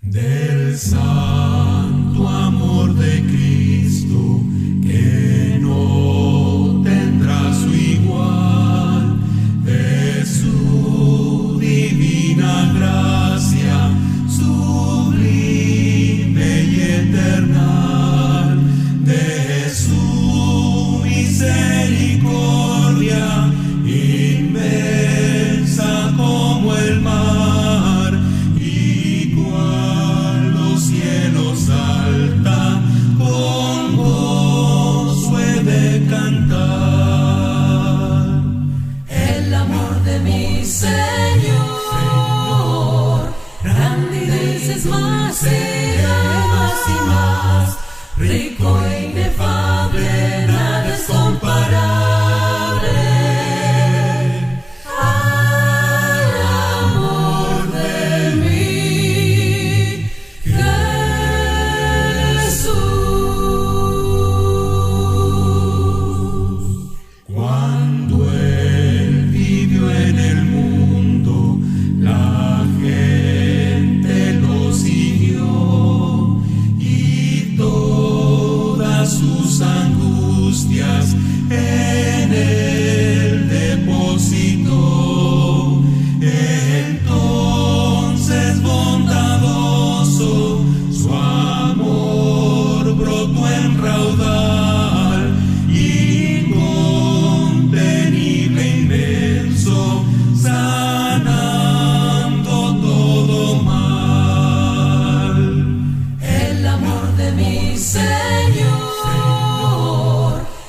Del santo amor de Cristo, que no tendrá su igual, de su divina gracia, sublime y eterna, de su misericordia, inmensa como el mar, igual los cielos alta, con gozo he de cantar. El amor de mi Señor, grande y dulce es más, será más y más, rico e inefable, nada es comparable al amor de mi Jesús. Cuando Él vivió en el mundo, la gente lo siguió y todas sus angustias en Él depositó. Entonces bondadoso su amor brotó en raudal, incontenible, inmenso, sanando todo mal. El amor de mi Señor,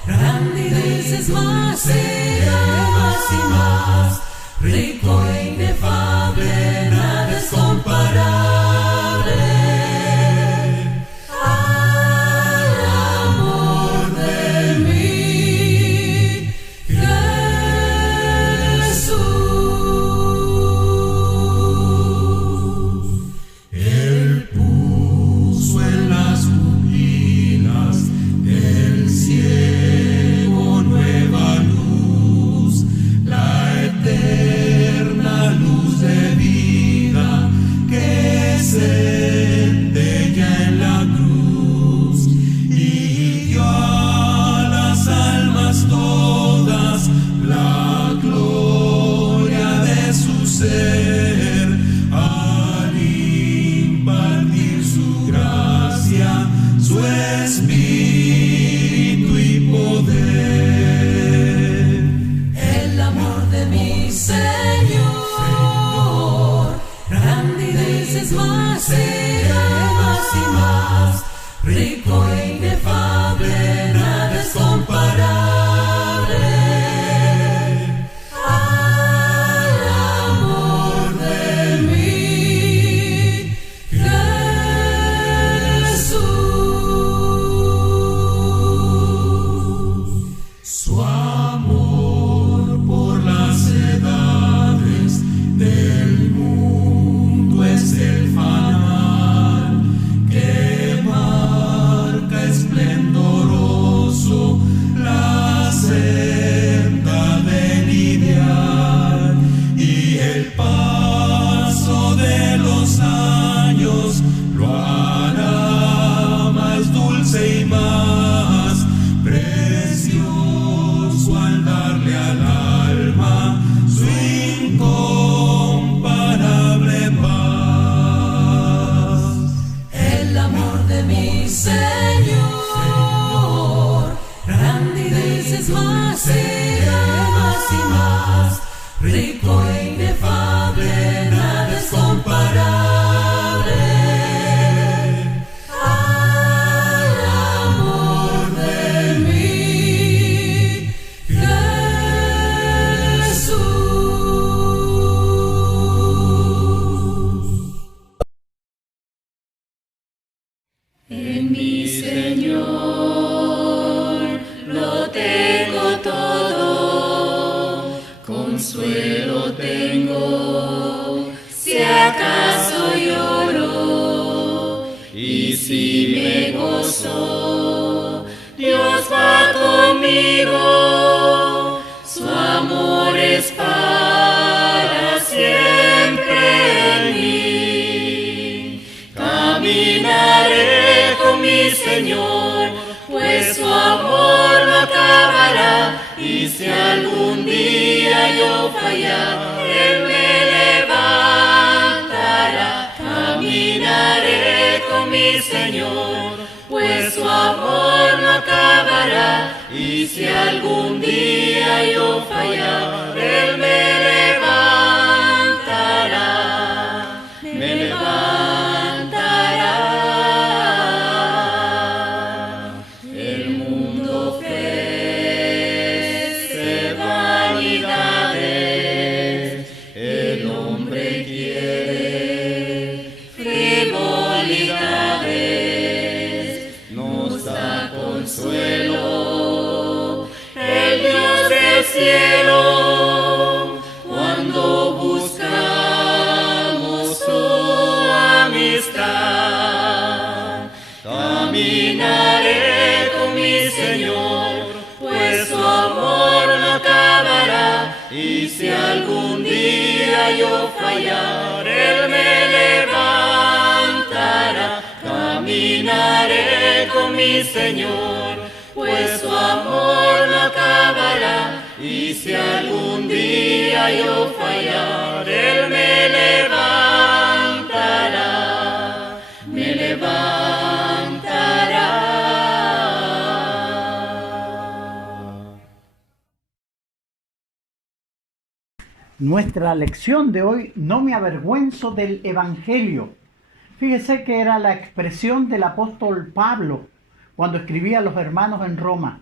grande y dulce es más, será más y más, rico e inefable, nada es comparable al amor de mi Jesús. Él puso en las pupilas del ciego nueva luz, la eterna luz de vida que centella en la cruz, y dio a las almas todas la gloria de su ser, al impartir su gracia, su espíritu y poder. El amor de mi Señor, grande y dulce es más, será más y más, rico e inefable, nada es comparable al amor de mi Jesús. Su amor por las edades del mundo es el fanal que marca esplendoroso la senda del ideal, y el paso de los años lo hará más dulce y más precioso al darle al alma su incomparable paz. El amor de mi Señor, grande y dulce es más, será más y más, rico e inefable, nada es comparable al amor de mi Jesús. En mi Señor lo tengo todo, consuelo tengo, si acaso lloro, y si me gozo, Dios va conmigo, su amor es para siempre en mí. mi Señor, pues su amor no acabará, y si algún día yo fallar, Él me levantará. Caminaré con mi Señor, pues su amor no acabará, y si algún día yo fallar, Él me levantará, me levantará. El mundo ofrece vanidades, el hombre quiere frivolidades, nos da consuelo el Dios del cielo cuando buscamos su amistad. Caminaré con mi Señor, pues su amor no acabará, y si algún día yo fallar, Él me levantará. Caminaré con mi Señor, pues su amor no acabará, y si algún día yo fallar, Él me levantará, me levantará. Nuestra lección de hoy, no me avergüenzo del Evangelio. Fíjese que era la expresión del apóstol Pablo cuando escribía a los hermanos en Roma.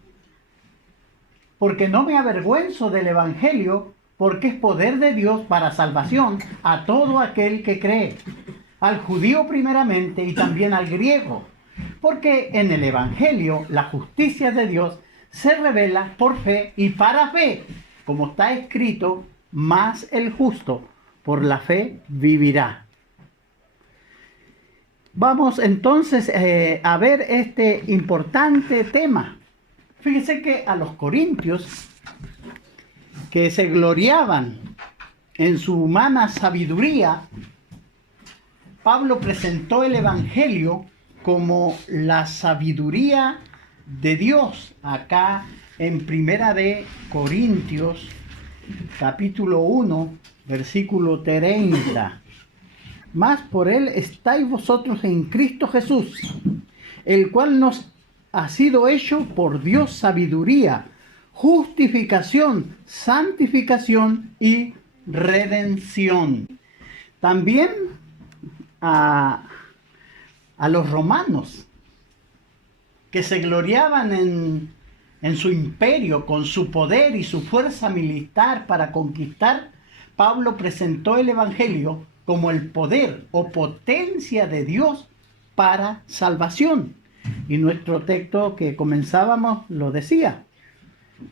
Porque no me avergüenzo del Evangelio, porque es poder de Dios para salvación a todo aquel que cree, al judío primeramente y también al griego. Porque en el Evangelio la justicia de Dios se revela por fe y para fe, como está escrito, más el justo por la fe vivirá. Vamos entonces a ver este importante tema. Fíjese que a los corintios, que se gloriaban en su humana sabiduría, Pablo presentó el Evangelio como la sabiduría de Dios. Acá en Primera de Corintios, capítulo 1, versículo 30. Mas por él estáis vosotros en Cristo Jesús, el cual nos ha sido hecho por Dios sabiduría, justificación, santificación y redención. También a los romanos, que se gloriaban en su imperio, con su poder y su fuerza militar para conquistar, Pablo presentó el Evangelio como el poder o potencia de Dios para salvación. Y nuestro texto que comenzábamos lo decía: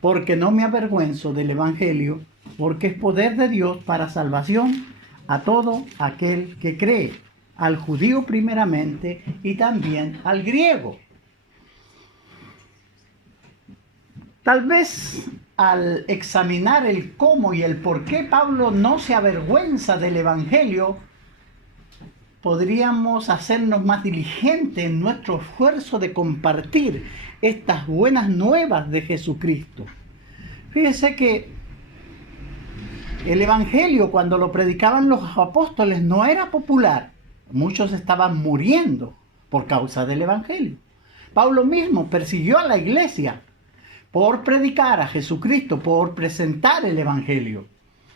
porque no me avergüenzo del Evangelio, porque es poder de Dios para salvación a todo aquel que cree, al judío primeramente y también al griego. Tal vez al examinar el cómo y el por qué Pablo no se avergüenza del Evangelio, podríamos hacernos más diligentes en nuestro esfuerzo de compartir estas buenas nuevas de Jesucristo. Fíjese que el Evangelio, cuando lo predicaban los apóstoles, no era popular. Muchos estaban muriendo por causa del Evangelio. Pablo mismo persiguió a la iglesia por predicar a Jesucristo, por presentar el Evangelio.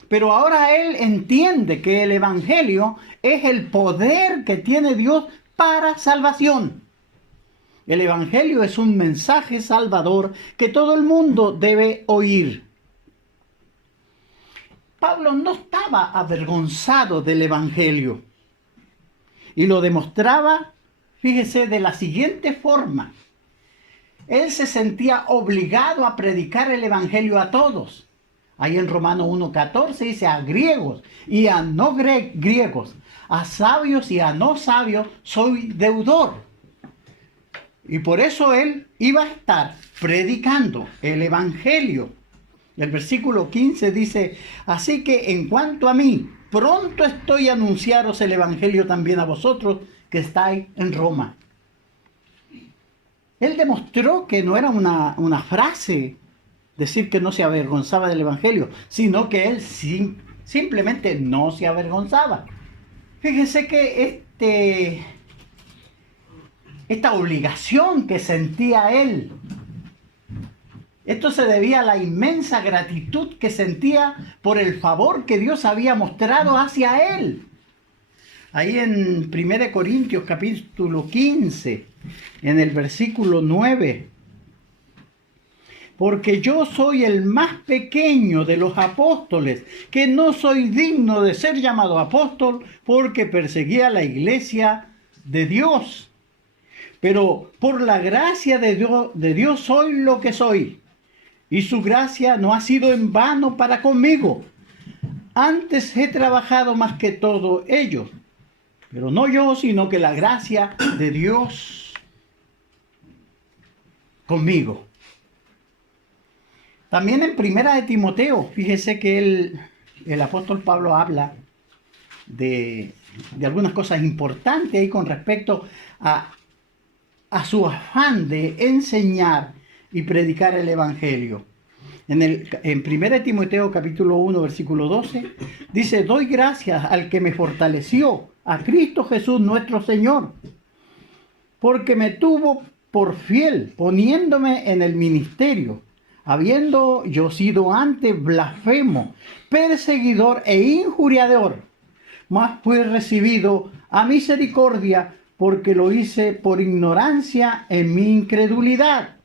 Pero ahora él entiende que el Evangelio es el poder que tiene Dios para salvación. El Evangelio es un mensaje salvador que todo el mundo debe oír. Pablo no estaba avergonzado del Evangelio y lo demostraba, fíjese, de la siguiente forma. Él se sentía obligado a predicar el Evangelio a todos. Ahí en Romanos 1:14 dice: a griegos y a no griegos, a sabios y a no sabios, soy deudor. Y por eso él iba a estar predicando el Evangelio. El versículo 15 dice: así que en cuanto a mí, pronto estoy a anunciaros el Evangelio también a vosotros que estáis en Roma. Él demostró que no era una frase decir que no se avergonzaba del Evangelio, sino que él simplemente no se avergonzaba. Fíjense que esta obligación que sentía él, esto se debía a la inmensa gratitud que sentía por el favor que Dios había mostrado hacia él. Ahí en 1 Corintios capítulo 15, en el versículo 9, porque yo soy el más pequeño de los apóstoles, que no soy digno de ser llamado apóstol, porque perseguía la iglesia de Dios. Pero por la gracia de Dios soy lo que soy, y su gracia no ha sido en vano para conmigo. Antes he trabajado más que todos ellos, pero no yo, sino que la gracia de Dios conmigo. También en Primera de Timoteo, fíjese que el apóstol Pablo habla de algunas cosas importantes ahí con respecto a su afán de enseñar y predicar el Evangelio. En 1 Timoteo capítulo 1, versículo 12, dice: doy gracias al que me fortaleció, a Cristo Jesús nuestro Señor, porque me tuvo por fiel, poniéndome en el ministerio, habiendo yo sido antes blasfemo, perseguidor e injuriador, mas fui recibido a misericordia, porque lo hice por ignorancia en mi incredulidad.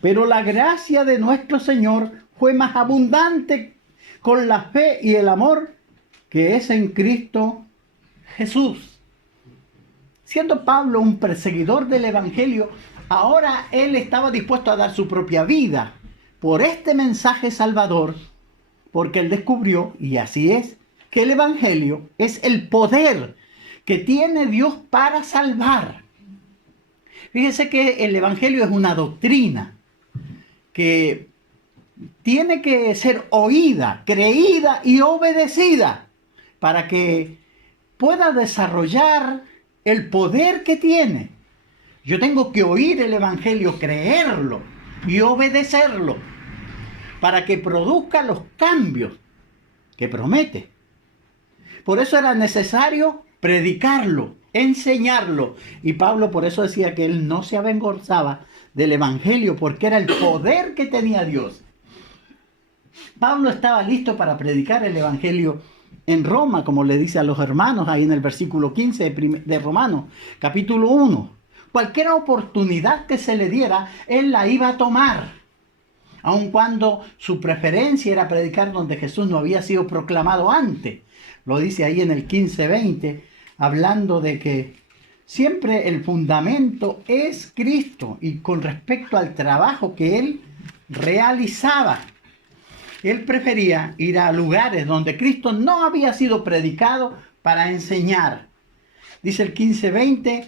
Pero la gracia de nuestro Señor fue más abundante con la fe y el amor que es en Cristo Jesús. Siendo Pablo un perseguidor del Evangelio, ahora él estaba dispuesto a dar su propia vida por este mensaje salvador, porque él descubrió, y así es, que el Evangelio es el poder que tiene Dios para salvar. Fíjese que el Evangelio es una doctrina que tiene que ser oída, creída y obedecida para que pueda desarrollar el poder que tiene. Yo tengo que oír el Evangelio, creerlo y obedecerlo para que produzca los cambios que promete. Por eso era necesario predicarlo, enseñarlo. Y Pablo por eso decía que él no se avergonzaba del Evangelio, porque era el poder que tenía Dios. Pablo estaba listo para predicar el Evangelio en Roma, como le dice a los hermanos ahí en el versículo 15 de Romanos, capítulo 1. Cualquier oportunidad que se le diera, él la iba a tomar, aun cuando su preferencia era predicar donde Jesús no había sido proclamado antes. Lo dice ahí en el 15:20, hablando de que siempre el fundamento es Cristo, y con respecto al trabajo que él realizaba, él prefería ir a lugares donde Cristo no había sido predicado para enseñar. Dice el 15:20,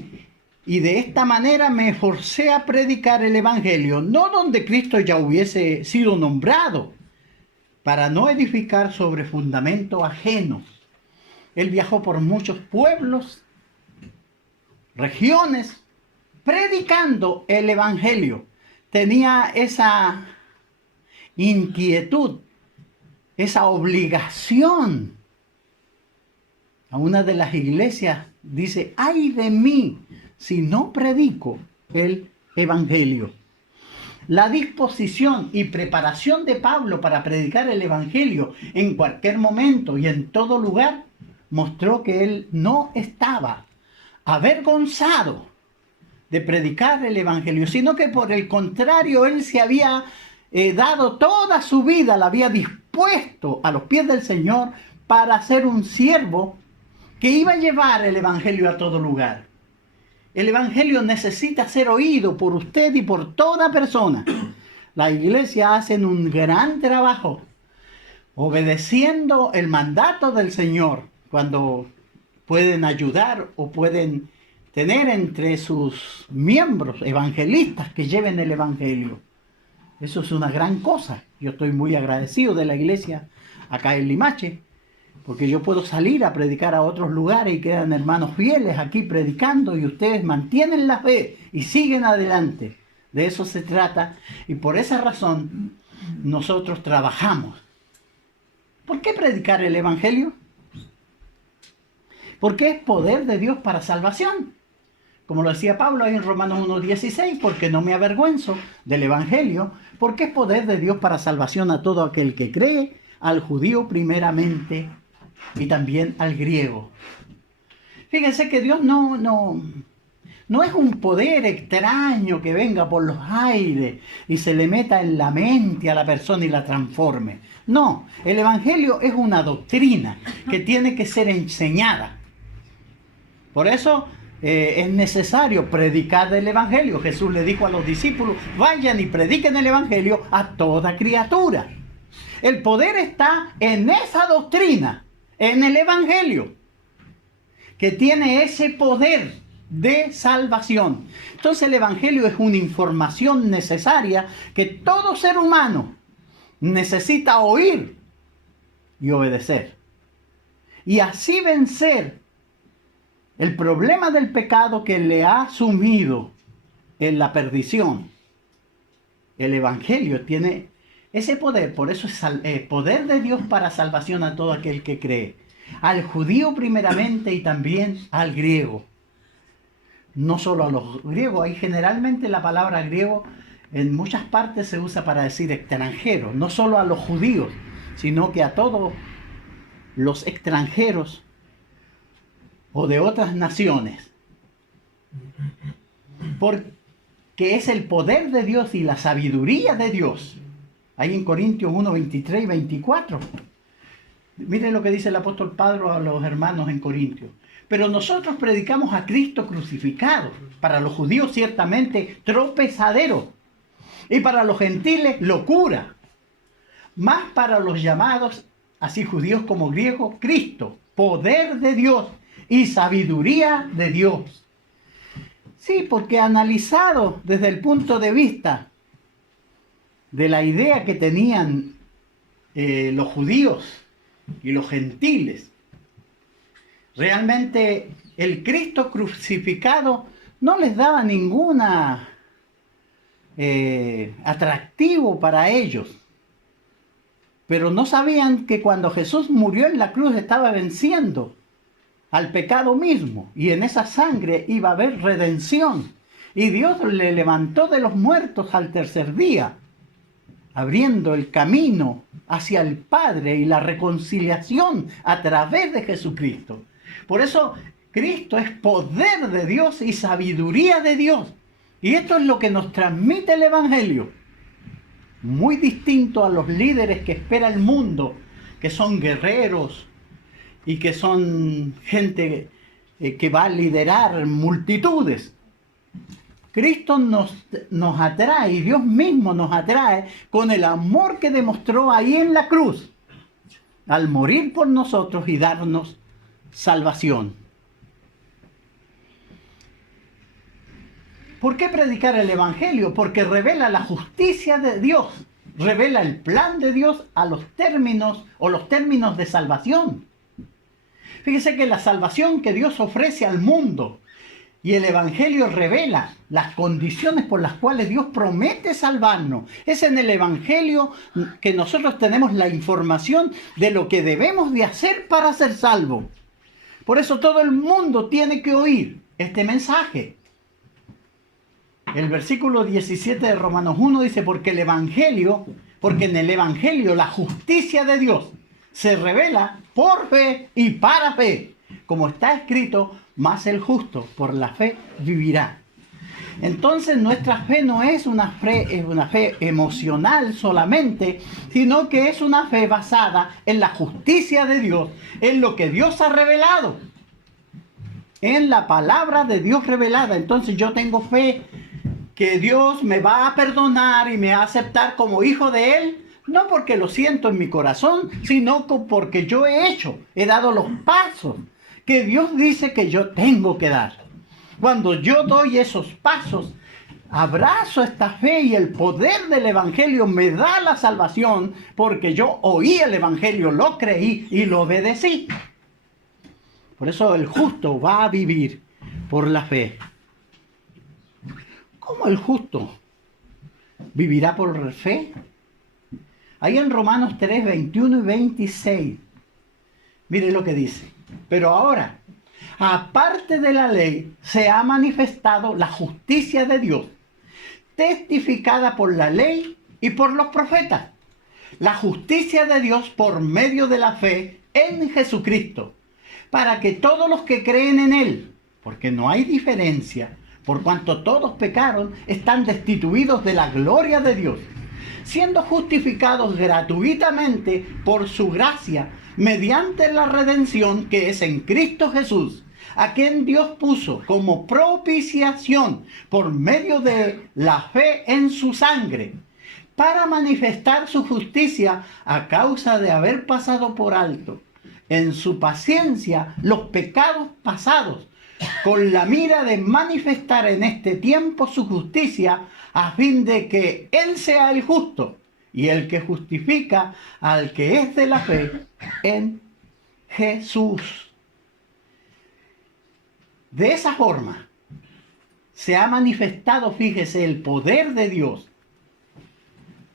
y de esta manera me esforcé a predicar el Evangelio, no donde Cristo ya hubiese sido nombrado, para no edificar sobre fundamento ajeno. Él viajó por muchos pueblos, regiones, predicando el Evangelio. Tenía esa inquietud, esa obligación. A una de las iglesias dice: ay de mí si no predico el Evangelio. La disposición y preparación de Pablo para predicar el Evangelio en cualquier momento y en todo lugar mostró que él no estaba avergonzado de predicar el Evangelio, sino que por el contrario, él se había dado toda su vida, la había dispuesto a los pies del Señor para ser un siervo que iba a llevar el Evangelio a todo lugar. El Evangelio necesita ser oído por usted y por toda persona. La iglesia hacen un gran trabajo obedeciendo el mandato del Señor, cuando pueden ayudar o pueden tener entre sus miembros evangelistas que lleven el Evangelio. Eso es una gran cosa. Yo estoy muy agradecido de la iglesia acá en Limache, porque yo puedo salir a predicar a otros lugares y quedan hermanos fieles aquí predicando, y ustedes mantienen la fe y siguen adelante. De eso se trata. Y por esa razón nosotros trabajamos. ¿Por qué predicar el Evangelio? Porque es poder de Dios para salvación. Como lo decía Pablo ahí en Romanos 1:16, porque no me avergüenzo del Evangelio, porque es poder de Dios para salvación a todo aquel que cree, al judío primeramente y también al griego. Fíjense que Dios no es un poder extraño que venga por los aires y se le meta en la mente a la persona y la transforme. No, el Evangelio es una doctrina que tiene que ser enseñada. Por eso es necesario predicar el Evangelio. Jesús le dijo a los discípulos, vayan y prediquen el Evangelio a toda criatura. El poder está en esa doctrina, en el Evangelio, que tiene ese poder de salvación. Entonces el Evangelio es una información necesaria que todo ser humano necesita oír y obedecer. Y así vencer el problema del pecado que le ha sumido en la perdición. El Evangelio tiene ese poder, por eso es poder de Dios para salvación a todo aquel que cree. Al judío primeramente y también al griego. No solo a los griegos, ahí generalmente la palabra griego en muchas partes se usa para decir extranjero, no solo a los judíos, sino que a todos los extranjeros o de otras naciones. Porque es el poder de Dios y la sabiduría de Dios. Ahí en Corintios 1, 23 y 24. Miren lo que dice el apóstol Pablo a los hermanos en Corintios. Pero nosotros predicamos a Cristo crucificado. Para los judíos ciertamente tropezadero. Y para los gentiles locura. Más para los llamados, así judíos como griegos, Cristo, poder de Dios y sabiduría de Dios. Sí, porque analizado desde el punto de vista de la idea que tenían los judíos y los gentiles, realmente el Cristo crucificado no les daba ninguna atractivo para ellos. Pero no sabían que cuando Jesús murió en la cruz estaba venciendo al pecado mismo. Y en esa sangre iba a haber redención. Y Dios le levantó de los muertos al tercer día, abriendo el camino hacia el Padre y la reconciliación a través de Jesucristo. Por eso Cristo es poder de Dios y sabiduría de Dios. Y esto es lo que nos transmite el Evangelio. Muy distinto a los líderes que espera el mundo, que son guerreros y que son gente que va a liderar multitudes. Cristo nos atrae, y Dios mismo nos atrae con el amor que demostró ahí en la cruz, al morir por nosotros y darnos salvación. ¿Por qué predicar el Evangelio? Porque revela la justicia de Dios, revela el plan de Dios a los términos de salvación. Fíjese que la salvación que Dios ofrece al mundo y el Evangelio revela las condiciones por las cuales Dios promete salvarnos. Es en el Evangelio que nosotros tenemos la información de lo que debemos de hacer para ser salvos. Por eso todo el mundo tiene que oír este mensaje. El versículo 17 de Romanos 1 dice, porque en el Evangelio la justicia de Dios se revela por fe y para fe. Como está escrito, mas el justo por la fe vivirá. Entonces nuestra fe no es una fe emocional solamente, sino que es una fe basada en la justicia de Dios, en lo que Dios ha revelado, en la palabra de Dios revelada. Entonces yo tengo fe que Dios me va a perdonar y me va a aceptar como hijo de Él, no porque lo siento en mi corazón, sino porque yo he dado los pasos que Dios dice que yo tengo que dar. Cuando yo doy esos pasos, abrazo esta fe y el poder del Evangelio me da la salvación, porque yo oí el Evangelio, lo creí y lo obedecí. Por eso el justo va a vivir por la fe. ¿Cómo el justo vivirá por fe. Ahí en Romanos 3, 21 y 26, mire lo que dice. Pero ahora, aparte de la ley, se ha manifestado la justicia de Dios, testificada por la ley y por los profetas. La justicia de Dios por medio de la fe en Jesucristo, para que todos los que creen en Él, porque no hay diferencia, por cuanto todos pecaron, están destituidos de la gloria de Dios, siendo justificados gratuitamente por su gracia, mediante la redención que es en Cristo Jesús, a quien Dios puso como propiciación por medio de la fe en su sangre, para manifestar su justicia a causa de haber pasado por alto en su paciencia los pecados pasados, con la mira de manifestar en este tiempo su justicia, a fin de que Él sea el justo y el que justifica al que es de la fe en Jesús. De esa forma se ha manifestado, fíjese, el poder de Dios,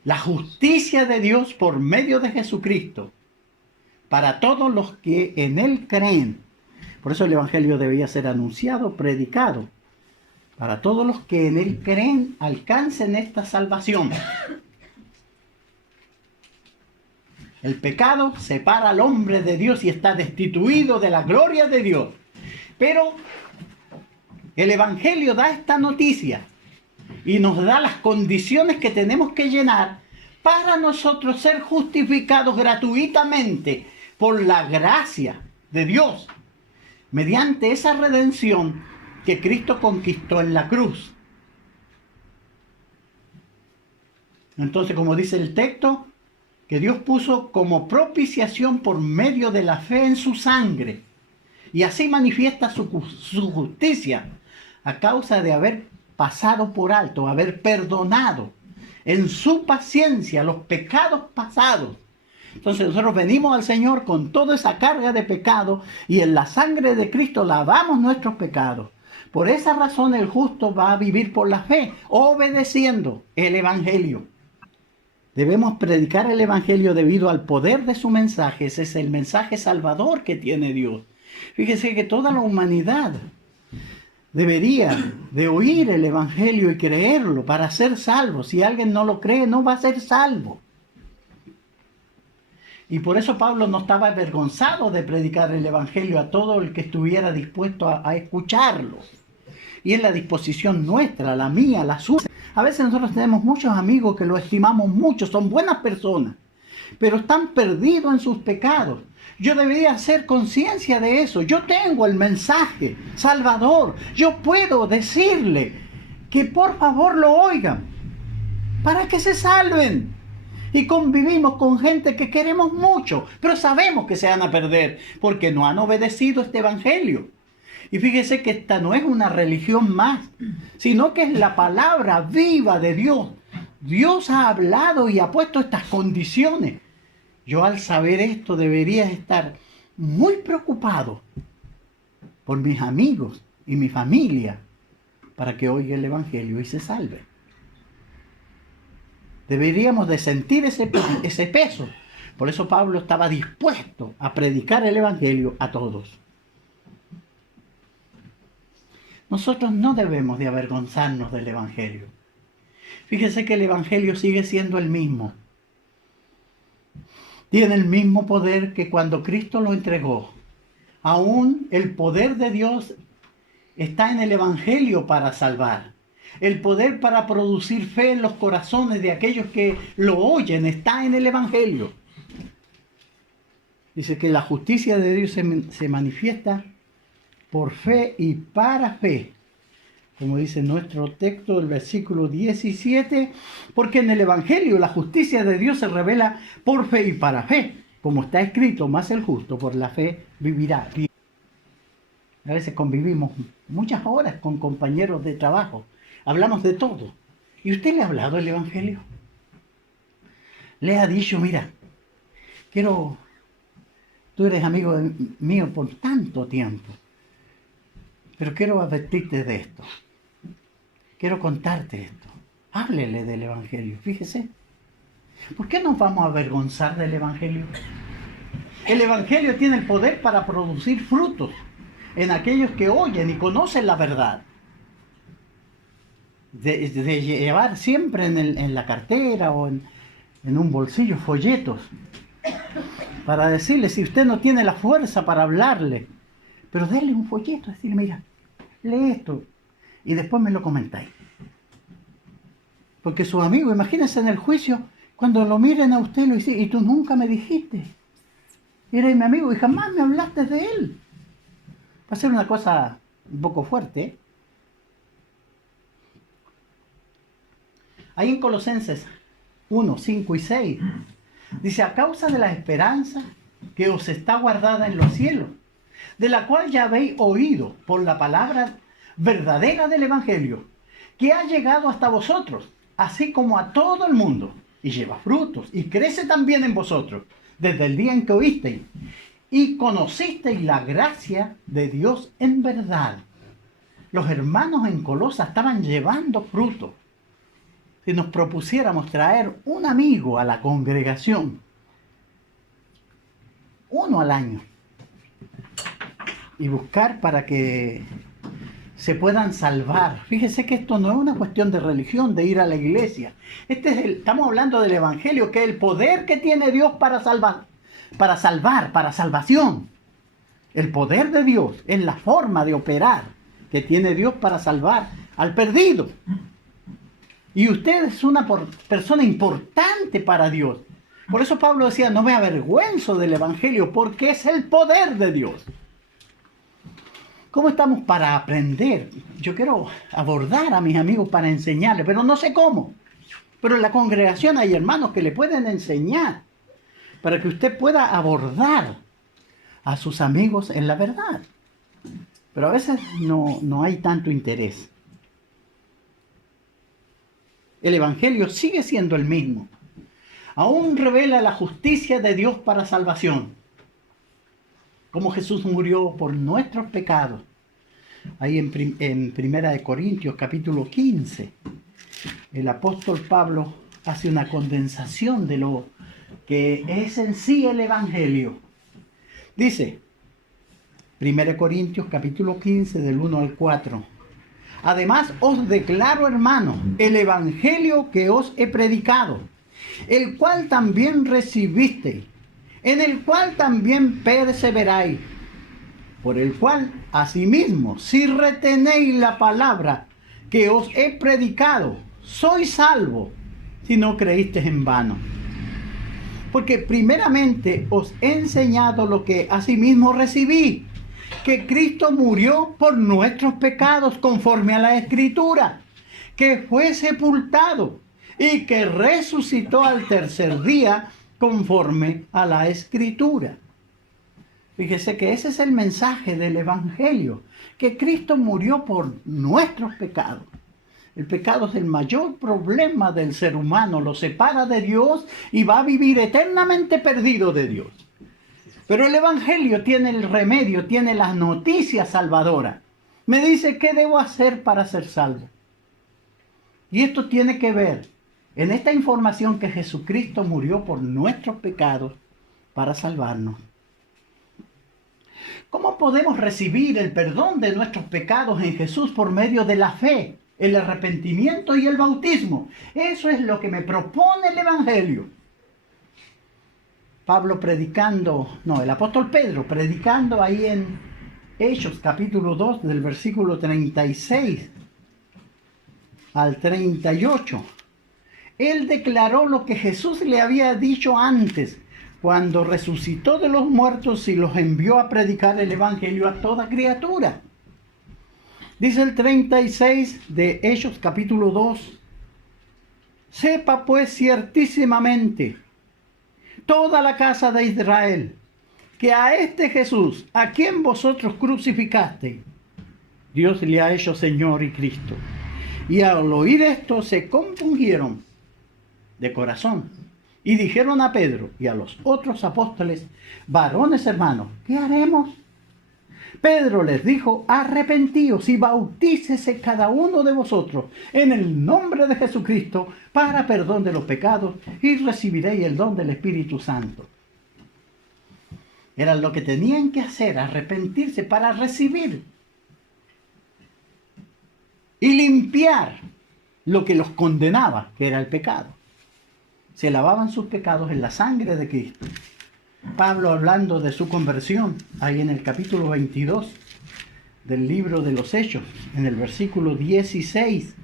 la justicia de Dios por medio de Jesucristo, para todos los que en Él creen. Por eso el Evangelio debía ser anunciado, predicado, para todos los que en Él creen, alcancen esta salvación. El pecado separa al hombre de Dios y está destituido de la gloria de Dios. Pero el Evangelio da esta noticia y nos da las condiciones que tenemos que llenar para nosotros ser justificados gratuitamente por la gracia de Dios, mediante esa redención que Cristo conquistó en la cruz. Entonces, como dice el texto, que Dios puso como propiciación por medio de la fe en su sangre, y así manifiesta su justicia a causa de haber pasado por alto, haber perdonado en su paciencia los pecados pasados. Entonces nosotros venimos al Señor con toda esa carga de pecado y en la sangre de Cristo lavamos nuestros pecados. Por esa razón el justo va a vivir por la fe, obedeciendo el Evangelio. Debemos predicar el Evangelio debido al poder de su mensaje. Ese es el mensaje salvador que tiene Dios. Fíjese que toda la humanidad debería de oír el Evangelio y creerlo para ser salvo. Si alguien no lo cree, no va a ser salvo. Y por eso Pablo no estaba avergonzado de predicar el Evangelio a todo el que estuviera dispuesto a escucharlo. Y es la disposición nuestra, la mía, la suya. A veces nosotros tenemos muchos amigos que lo estimamos mucho, son buenas personas, pero están perdidos en sus pecados. Yo debería hacer conciencia de eso. Yo tengo el mensaje salvador. Yo puedo decirle que por favor lo oigan para que se salven. Y convivimos con gente que queremos mucho, pero sabemos que se van a perder porque no han obedecido este Evangelio. Y fíjese que esta no es una religión más, sino que es la palabra viva de Dios. Dios ha hablado y ha puesto estas condiciones. Yo al saber esto debería estar muy preocupado por mis amigos y mi familia para que oiga el Evangelio y se salve. Deberíamos de sentir ese peso. Por eso Pablo estaba dispuesto a predicar el Evangelio a todos. Nosotros no debemos de avergonzarnos del Evangelio. Fíjese que el Evangelio sigue siendo el mismo. Tiene el mismo poder que cuando Cristo lo entregó. Aún el poder de Dios está en el Evangelio para salvar. El poder para producir fe en los corazones de aquellos que lo oyen está en el Evangelio. Dice que la justicia de Dios se manifiesta por fe y para fe. Como dice nuestro texto del versículo 17, porque en el Evangelio la justicia de Dios se revela por fe y para fe. Como está escrito, más el justo por la fe vivirá. A veces convivimos muchas horas con compañeros de trabajo. Hablamos de todo. ¿Y usted le ha hablado del Evangelio? Le ha dicho, mira, tú eres amigo mío por tanto tiempo, pero quiero advertirte de esto. Quiero contarte esto. Háblele del Evangelio, fíjese. ¿Por qué nos vamos a avergonzar del Evangelio? El Evangelio tiene el poder para producir frutos en aquellos que oyen y conocen la verdad. De llevar siempre en la cartera o en un bolsillo folletos para decirle, si usted no tiene la fuerza para hablarle, pero déle un folleto, decirle, mira, lee esto y después me lo comentáis. Porque sus amigos, imagínense en el juicio, cuando lo miren a usted lo dicen, y tú nunca me dijiste. Eres mi amigo y jamás me hablaste de él. Va a ser una cosa un poco fuerte, ¿eh? Ahí en Colosenses 1, 5 y 6, dice, a causa de la esperanza que os está guardada en los cielos, de la cual ya habéis oído por la palabra verdadera del Evangelio, que ha llegado hasta vosotros, así como a todo el mundo, y lleva frutos, y crece también en vosotros, desde el día en que oísteis, y conocisteis la gracia de Dios en verdad. Los hermanos en Colosa estaban llevando frutos. Si nos propusiéramos traer un amigo a la congregación, uno al año, y buscar para que se puedan salvar. Fíjese que esto no es una cuestión de religión, de ir a la iglesia. Estamos hablando del Evangelio, que es el poder que tiene Dios para salvar, para salvación. El poder de Dios es la forma de operar que tiene Dios para salvar al perdido. Y usted es una persona importante para Dios. Por eso Pablo decía, no me avergüenzo del Evangelio, porque es el poder de Dios. ¿Cómo estamos para aprender? Yo quiero abordar a mis amigos para enseñarles, pero no sé cómo. Pero en la congregación hay hermanos que le pueden enseñar para que usted pueda abordar a sus amigos en la verdad. Pero a veces no hay tanto interés. El Evangelio sigue siendo el mismo. Aún revela la justicia de Dios para salvación. Como Jesús murió por nuestros pecados. Ahí en Primera de Corintios, capítulo 15, el apóstol Pablo hace una condensación de lo que es en sí el Evangelio. Dice, 1 Corintios, capítulo 15, del 1 al 4. Además os declaro, hermanos, el Evangelio que os he predicado, el cual también recibisteis, en el cual también perseveráis, por el cual, asimismo, si retenéis la palabra que os he predicado, sois salvos, si no creísteis en vano. Porque primeramente os he enseñado lo que asimismo recibí, que Cristo murió por nuestros pecados conforme a la Escritura, que fue sepultado y que resucitó al tercer día conforme a la Escritura. Fíjese que ese es el mensaje del Evangelio, que Cristo murió por nuestros pecados. El pecado es el mayor problema del ser humano, lo separa de Dios y va a vivir eternamente perdido de Dios. Pero el Evangelio tiene el remedio, tiene las noticias salvadoras. Me dice, ¿qué debo hacer para ser salvo? Y esto tiene que ver en esta información que Jesucristo murió por nuestros pecados para salvarnos. ¿Cómo podemos recibir el perdón de nuestros pecados en Jesús por medio de la fe, el arrepentimiento y el bautismo? Eso es lo que me propone el Evangelio. El apóstol Pedro predicando ahí en Hechos capítulo 2 del versículo 36 al 38. Él declaró lo que Jesús le había dicho antes, cuando resucitó de los muertos y los envió a predicar el Evangelio a toda criatura. Dice el 36 de Hechos capítulo 2. Sepa pues ciertísimamente toda la casa de Israel, que a este Jesús, a quien vosotros crucificasteis, Dios le ha hecho Señor y Cristo. Y al oír esto se compungieron de corazón y dijeron a Pedro y a los otros apóstoles, varones hermanos, ¿qué haremos? Pedro les dijo: arrepentíos y bautícese cada uno de vosotros en el nombre de Jesucristo para perdón de los pecados y recibiréis el don del Espíritu Santo. Era lo que tenían que hacer, arrepentirse para recibir y limpiar lo que los condenaba, que era el pecado. Se lavaban sus pecados en la sangre de Cristo. Pablo, hablando de su conversión, ahí en el capítulo 22 del libro de los Hechos, en el versículo 16,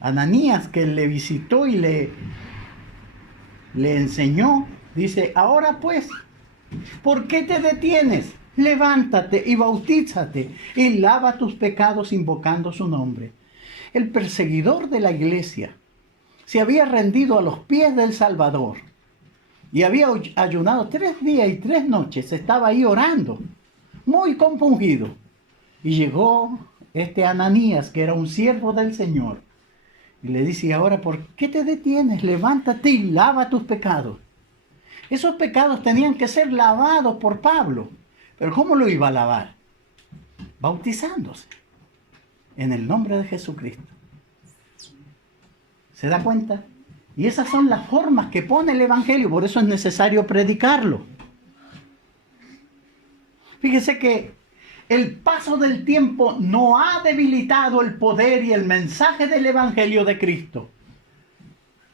Ananías, que le visitó y le enseñó, dice: ahora pues, ¿por qué te detienes? Levántate y bautízate y lava tus pecados invocando su nombre. El perseguidor de la iglesia se había rendido a los pies del Salvador y había ayunado 3 días y 3 noches. Estaba ahí orando, muy compungido. Y llegó este Ananías, que era un siervo del Señor, y le dice: ahora, ¿por qué te detienes? Levántate y lava tus pecados. Esos pecados tenían que ser lavados por Pablo. ¿Pero cómo lo iba a lavar? Bautizándose en el nombre de Jesucristo. ¿Se da cuenta? Y esas son las formas que pone el Evangelio. Por eso es necesario predicarlo. Fíjese que el paso del tiempo no ha debilitado el poder y el mensaje del Evangelio de Cristo.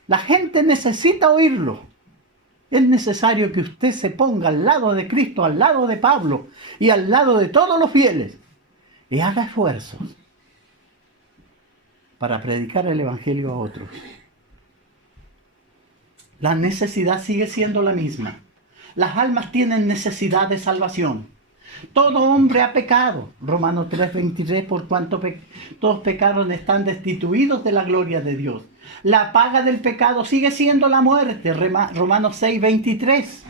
La gente necesita oírlo. Es necesario que usted se ponga al lado de Cristo, al lado de Pablo y al lado de todos los fieles y haga esfuerzos para predicar el Evangelio a otros. La necesidad sigue siendo la misma. Las almas tienen necesidad de salvación. Todo hombre ha pecado. Romanos 3:23, por cuanto todos pecaron, están destituidos de la gloria de Dios. La paga del pecado sigue siendo la muerte. Romanos 6:23.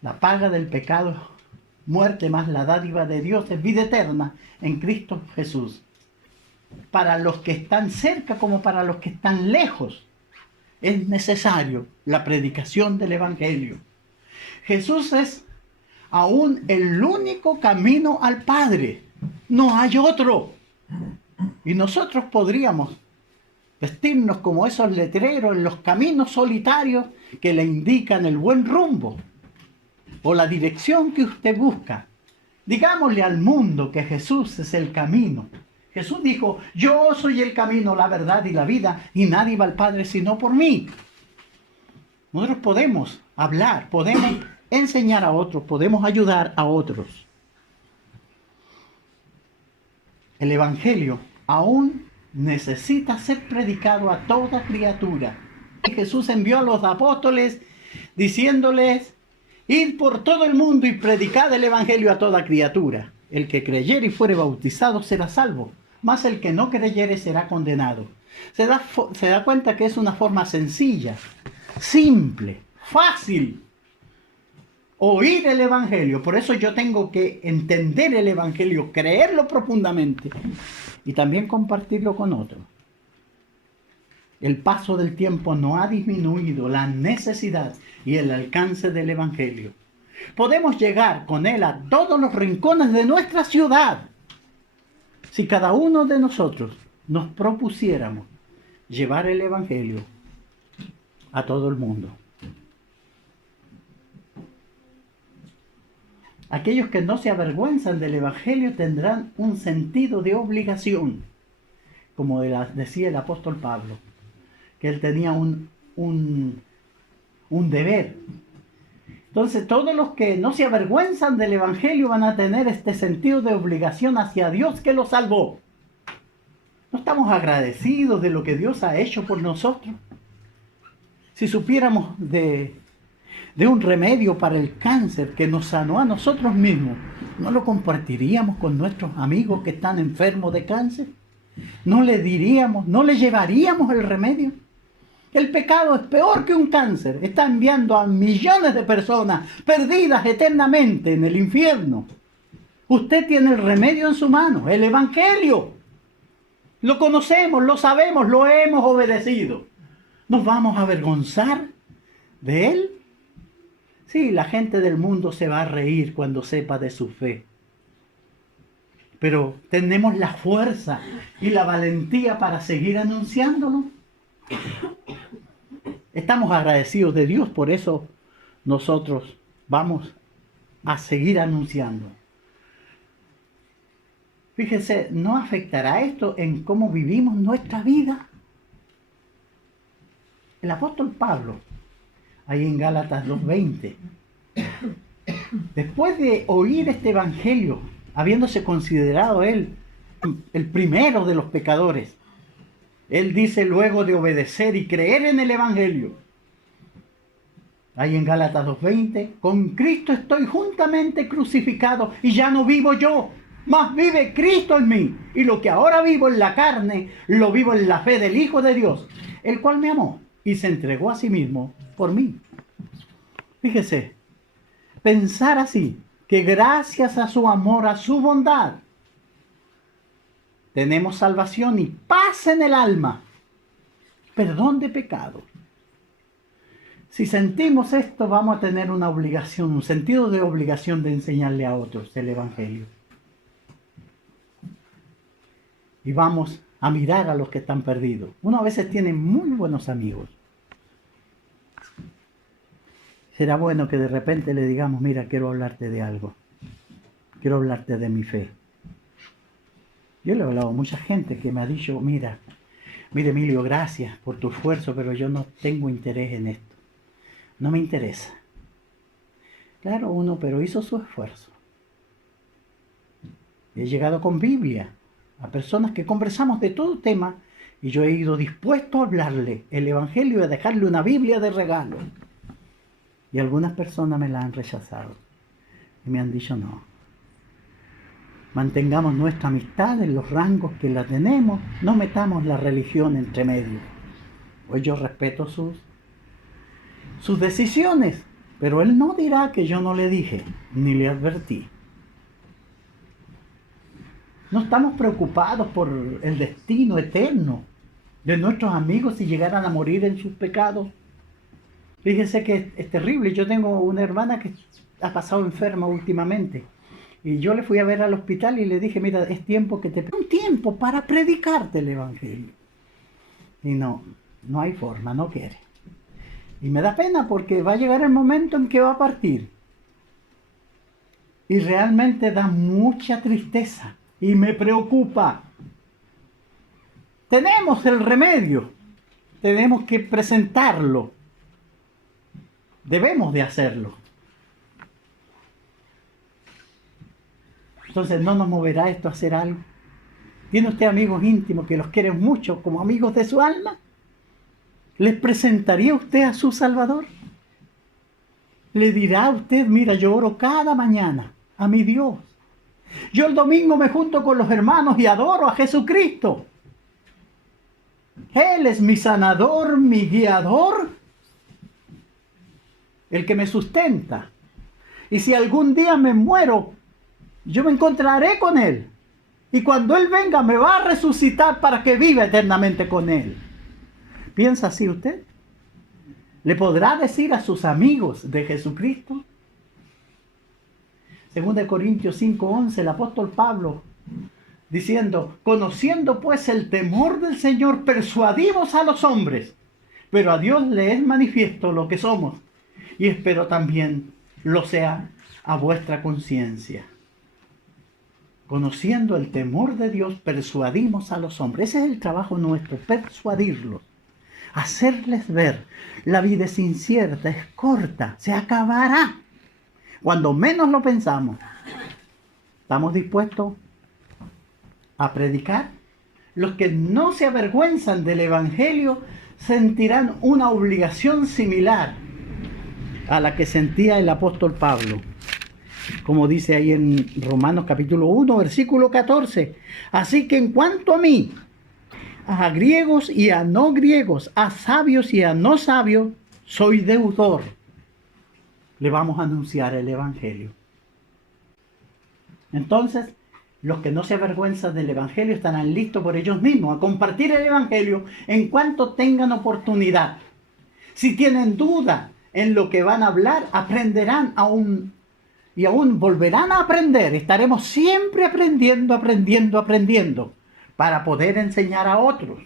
La paga del pecado, muerte, más la dádiva de Dios es vida eterna en Cristo Jesús. Para los que están cerca como para los que están lejos, es necesario la predicación del Evangelio. Jesús es aún el único camino al Padre. No hay otro. Y nosotros podríamos vestirnos como esos letreros en los caminos solitarios que le indican el buen rumbo o la dirección que usted busca. Digámosle al mundo que Jesús es el camino. Jesús dijo: yo soy el camino, la verdad y la vida, y nadie va al Padre sino por mí. Nosotros podemos hablar, podemos enseñar a otros, podemos ayudar a otros. El Evangelio aún necesita ser predicado a toda criatura. Jesús envió a los apóstoles diciéndoles: id por todo el mundo y predicad el Evangelio a toda criatura. El que creyere y fuere bautizado será salvo, mas el que no creyere será condenado. Se da cuenta que es una forma sencilla, simple, fácil. Oír el Evangelio. Por eso yo tengo que entender el Evangelio, creerlo profundamente y también compartirlo con otros. El paso del tiempo no ha disminuido la necesidad y el alcance del Evangelio. Podemos llegar con él a todos los rincones de nuestra ciudad si cada uno de nosotros nos propusiéramos llevar el Evangelio a todo el mundo. Aquellos que no se avergüenzan del Evangelio tendrán un sentido de obligación, como decía el apóstol Pablo, que él tenía un deber. Entonces todos los que no se avergüenzan del Evangelio van a tener este sentido de obligación hacia Dios que los salvó. ¿No estamos agradecidos de lo que Dios ha hecho por nosotros? Si supiéramos de un remedio para el cáncer que nos sanó a nosotros mismos, ¿no lo compartiríamos con nuestros amigos que están enfermos de cáncer? ¿No le diríamos, no le llevaríamos el remedio? El pecado es peor que un cáncer. Está enviando a millones de personas perdidas eternamente en el infierno. Usted tiene el remedio en su mano, el Evangelio. Lo conocemos, lo sabemos, lo hemos obedecido. ¿Nos vamos a avergonzar de él? Sí, la gente del mundo se va a reír cuando sepa de su fe. Pero tenemos la fuerza y la valentía para seguir anunciándolo. Estamos agradecidos de Dios, por eso nosotros vamos a seguir anunciando. Fíjese, ¿no afectará esto en cómo vivimos nuestra vida? El apóstol Pablo, ahí en Gálatas 2:20, después de oír este evangelio, habiéndose considerado él el primero de los pecadores, él dice luego de obedecer y creer en el evangelio, ahí en Gálatas 2:20, con Cristo estoy juntamente crucificado y ya no vivo yo, mas vive Cristo en mí. Y lo que ahora vivo en la carne, lo vivo en la fe del Hijo de Dios, el cual me amó y se entregó a sí mismo por mí. Fíjese, pensar así, que gracias a su amor, a su bondad, tenemos salvación y paz en el alma, perdón de pecados. Si sentimos esto, vamos a tener una obligación, un sentido de obligación de enseñarle a otros el evangelio. Y vamos a mirar a los que están perdidos. Uno a veces tiene muy buenos amigos. Será bueno que de repente le digamos, mira, quiero hablarte de algo. Quiero hablarte de mi fe. Yo le he hablado a mucha gente que me ha dicho, mire Emilio, gracias por tu esfuerzo, pero yo no tengo interés en esto. No me interesa. Claro, uno, pero hizo su esfuerzo. He llegado con Biblia a personas que conversamos de todo tema y yo he ido dispuesto a hablarle el evangelio y a dejarle una Biblia de regalo. Y algunas personas me la han rechazado y me han dicho no. Mantengamos nuestra amistad en los rangos que la tenemos, no metamos la religión entre medio. Pues yo respeto sus decisiones, pero él no dirá que yo no le dije, ni le advertí. No estamos preocupados por el destino eterno de nuestros amigos si llegaran a morir en sus pecados. Fíjese que es terrible. Yo tengo una hermana que ha pasado enferma últimamente. Y yo le fui a ver al hospital y le dije, mira, es tiempo que un tiempo para predicarte el evangelio. Y no hay forma, no quiere. Y me da pena porque va a llegar el momento en que va a partir. Y realmente da mucha tristeza. Y me preocupa. Tenemos el remedio. Tenemos que presentarlo. Debemos de hacerlo. Entonces, ¿no nos moverá esto a hacer algo? ¿Tiene usted amigos íntimos que los quieren mucho como amigos de su alma? ¿Les presentaría usted a su Salvador? ¿Le dirá a usted, mira, yo oro cada mañana a mi Dios? Yo el domingo me junto con los hermanos y adoro a Jesucristo. Él es mi sanador, mi guiador, el que me sustenta. Y si algún día me muero, yo me encontraré con Él. Y cuando Él venga me va a resucitar para que viva eternamente con Él. ¿Piensa así usted? ¿Le podrá decir a sus amigos de Jesucristo? 2 Corintios 5:11, el apóstol Pablo diciendo, conociendo pues el temor del Señor, persuadimos a los hombres, pero a Dios le es manifiesto lo que somos, y espero también lo sea a vuestra conciencia. Conociendo el temor de Dios, persuadimos a los hombres. Ese es el trabajo nuestro, persuadirlos, hacerles ver, la vida es incierta, es corta, se acabará. Cuando menos lo pensamos, ¿estamos dispuestos a predicar? Los que no se avergüenzan del Evangelio sentirán una obligación similar a la que sentía el apóstol Pablo. Como dice ahí en Romanos capítulo 1, versículo 14. Así que en cuanto a mí, a griegos y a no griegos, a sabios y a no sabios, soy deudor. Le vamos a anunciar el Evangelio. Entonces, los que no se avergüenzan del Evangelio estarán listos por ellos mismos a compartir el Evangelio en cuanto tengan oportunidad. Si tienen duda en lo que van a hablar, aprenderán aún y aún volverán a aprender. Estaremos siempre aprendiendo para poder enseñar a otros.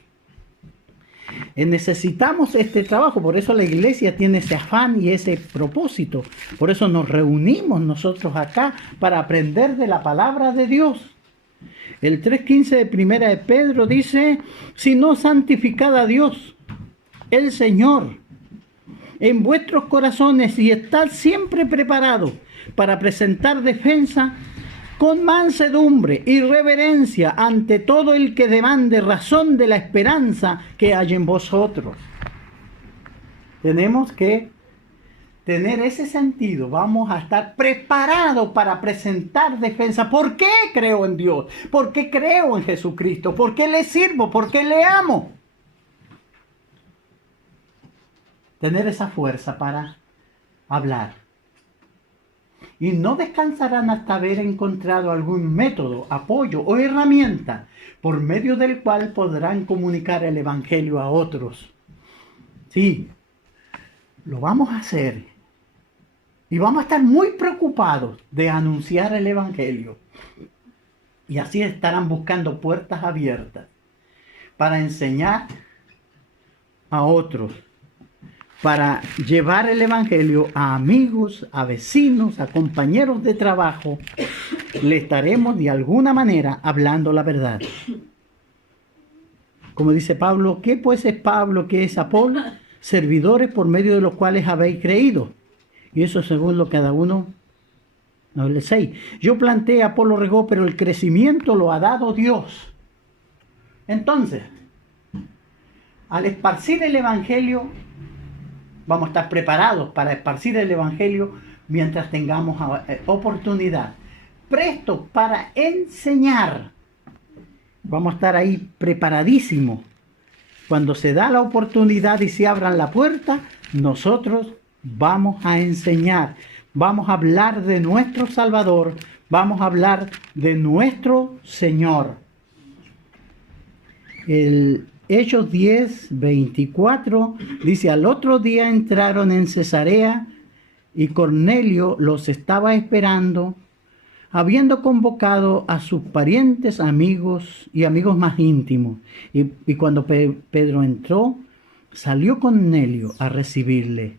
Necesitamos este trabajo, por eso la iglesia tiene ese afán y ese propósito. Por eso nos reunimos nosotros acá para aprender de la palabra de Dios. El 3:15 de Primera de Pedro dice: si no santificad a Dios, el Señor, en vuestros corazones, y estad siempre preparados para presentar defensa con mansedumbre y reverencia ante todo el que demande razón de la esperanza que hay en vosotros. Tenemos que tener ese sentido. Vamos a estar preparados para presentar defensa. ¿Por qué creo en Dios? ¿Por qué creo en Jesucristo? ¿Por qué le sirvo? ¿Por qué le amo? Tener esa fuerza para hablar. Y no descansarán hasta haber encontrado algún método, apoyo o herramienta por medio del cual podrán comunicar el Evangelio a otros. Sí, lo vamos a hacer. Y vamos a estar muy preocupados de anunciar el Evangelio. Y así estarán buscando puertas abiertas para enseñar a otros, para llevar el Evangelio a amigos, a vecinos, a compañeros de trabajo. Le estaremos de alguna manera hablando la verdad. Como dice Pablo, ¿qué pues es Pablo, qué es Apolo? Servidores por medio de los cuales habéis creído. Y eso según lo que cada uno nos le sé. Yo planté, Apolo regó, pero el crecimiento lo ha dado Dios. Entonces, al esparcir el Evangelio, vamos a estar preparados para esparcir el Evangelio mientras tengamos oportunidad. Prestos para enseñar. Vamos a estar ahí preparadísimos. Cuando se da la oportunidad y se abran la puerta, nosotros vamos a enseñar. Vamos a hablar de nuestro Salvador. Vamos a hablar de nuestro Señor. El Hechos 10:24 dice: al otro día entraron en Cesarea y Cornelio los estaba esperando, habiendo convocado a sus parientes, amigos y amigos más íntimos. Y cuando Pedro entró, salió Cornelio a recibirle.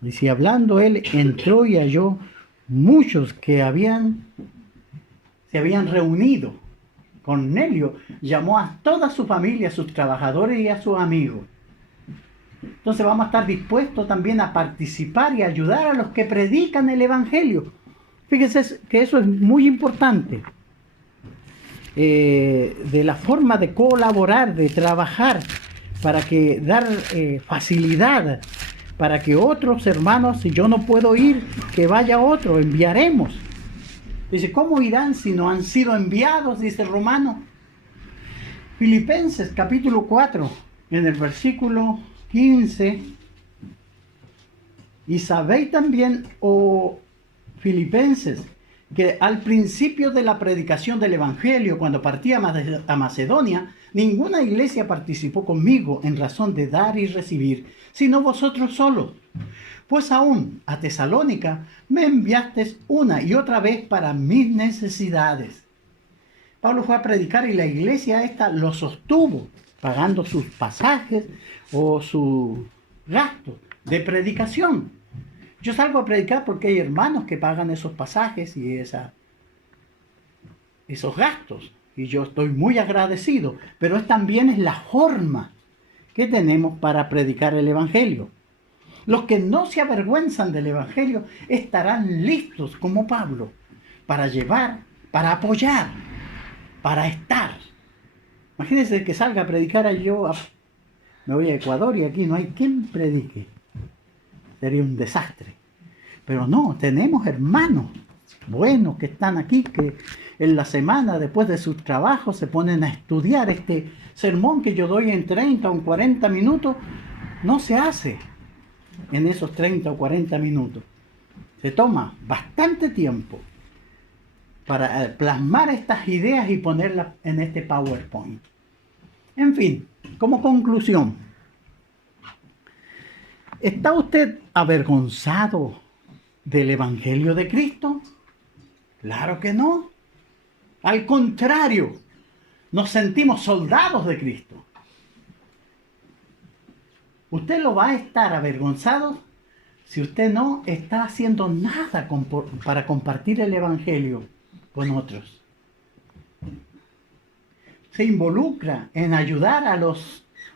Dice, hablando él, entró y halló muchos que se habían reunido. Cornelio llamó a toda su familia, a sus trabajadores y a sus amigos. Entonces vamos a estar dispuestos también a participar y ayudar a los que predican el Evangelio. Fíjense que eso es muy importante. De la forma de colaborar, de trabajar, para que dar facilidad, para que otros hermanos, si yo no puedo ir, que vaya otro, enviaremos. Dice, ¿cómo irán si no han sido enviados? Dice el Romano. Filipenses capítulo 4, en el versículo 15. Y sabéis también, oh Filipenses, que al principio de la predicación del Evangelio, cuando partí a Macedonia, ninguna iglesia participó conmigo en razón de dar y recibir, sino vosotros solos. Pues aún a Tesalónica me enviasteis una y otra vez para mis necesidades. Pablo fue a predicar y la iglesia esta lo sostuvo, pagando sus pasajes o sus gastos de predicación. Yo salgo a predicar porque hay hermanos que pagan esos pasajes y esos gastos. Y yo estoy muy agradecido. Pero también es la forma que tenemos para predicar el Evangelio. Los que no se avergüenzan del Evangelio estarán listos como Pablo para llevar, para apoyar, para estar. Imagínense que salga a predicar me voy a Ecuador y aquí no hay quien predique. Sería un desastre. Pero no, tenemos hermanos buenos que están aquí, que en la semana después de sus trabajos se ponen a estudiar este sermón que yo doy en 30 o 40 minutos. No se hace en esos 30 o 40 minutos. Se toma bastante tiempo para plasmar estas ideas y ponerlas en este PowerPoint. En fin, como conclusión, ¿Está usted avergonzado del Evangelio de Cristo? Claro que no. Al contrario, nos sentimos soldados de Cristo. Usted lo va a estar avergonzado si usted no está haciendo nada para compartir el Evangelio con otros. ¿Se involucra en ayudar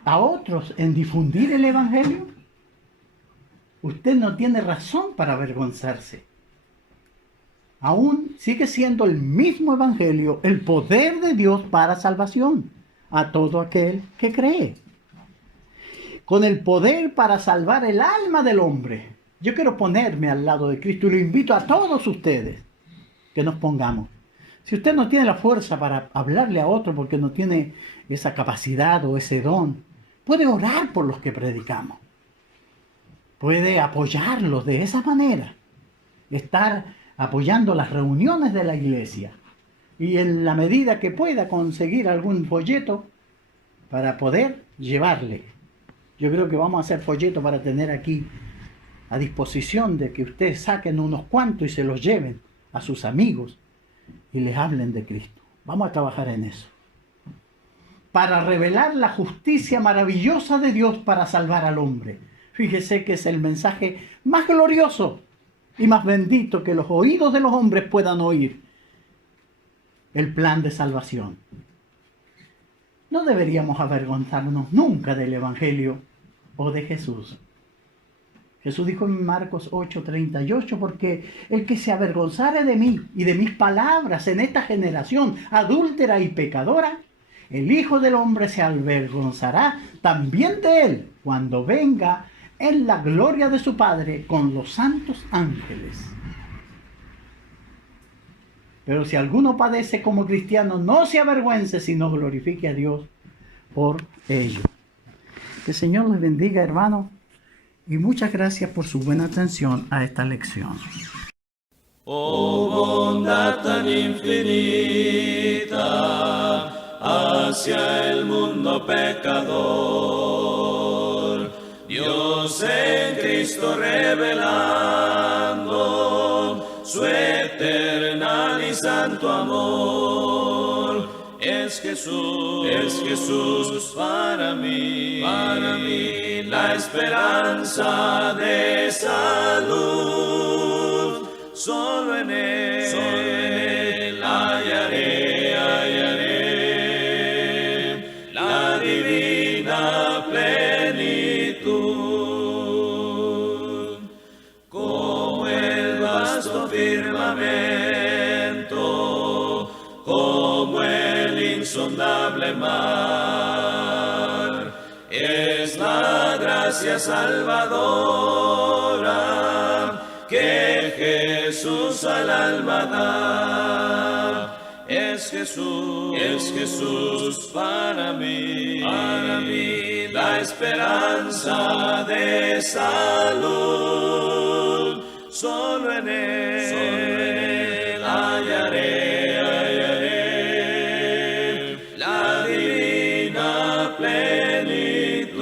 a otros en difundir el Evangelio? Usted no tiene razón para avergonzarse. Aún sigue siendo el mismo Evangelio, el poder de Dios para salvación a todo aquel que cree. Con el poder para salvar el alma del hombre. Yo quiero ponerme al lado de Cristo y lo invito a todos ustedes que nos pongamos. Si usted no tiene la fuerza para hablarle a otro porque no tiene esa capacidad o ese don, puede orar por los que predicamos. Puede apoyarlos de esa manera. Estar apoyando las reuniones de la iglesia. Y en la medida que pueda conseguir algún folleto para poder llevarle. Yo creo que vamos a hacer folletos para tener aquí a disposición de que ustedes saquen unos cuantos y se los lleven a sus amigos y les hablen de Cristo. Vamos a trabajar en eso. Para revelar la justicia maravillosa de Dios para salvar al hombre. Fíjese que es el mensaje más glorioso y más bendito que los oídos de los hombres puedan oír. El plan de salvación. No deberíamos avergonzarnos nunca del Evangelio o de Jesús. Jesús dijo en Marcos 8:38, porque el que se avergonzare de mí y de mis palabras en esta generación adúltera y pecadora, el Hijo del Hombre se avergonzará también de él cuando venga en la gloria de su Padre con los santos ángeles. Pero si alguno padece como cristiano, no se avergüence, sino glorifique a Dios por ello. Que el Señor les bendiga, hermanos, y muchas gracias por su buena atención a esta lección. Oh bondad tan infinita hacia el mundo pecador, Dios en Cristo revelando su eternal y santo amor. Es Jesús para mí la esperanza de salud. Solo en Él hallaré la divina plenitud. Como el vasto firmamento, como el insondable mar, es la gracia salvadora que Jesús al alma da. Es Jesús para mí la esperanza de salud. Solo en Él hallaré la divina plenitud.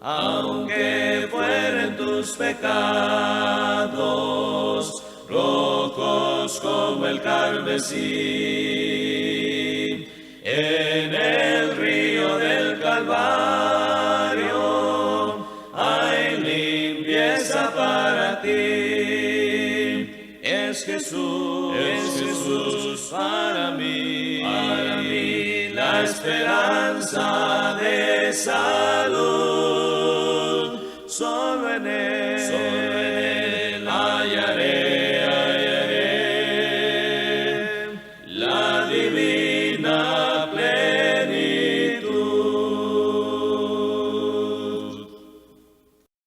Aunque fueren tus pecados rojos como el carmesí, en el río del Calvario hay limpieza para ti. Es Jesús para mí la esperanza de salud. Solo en Él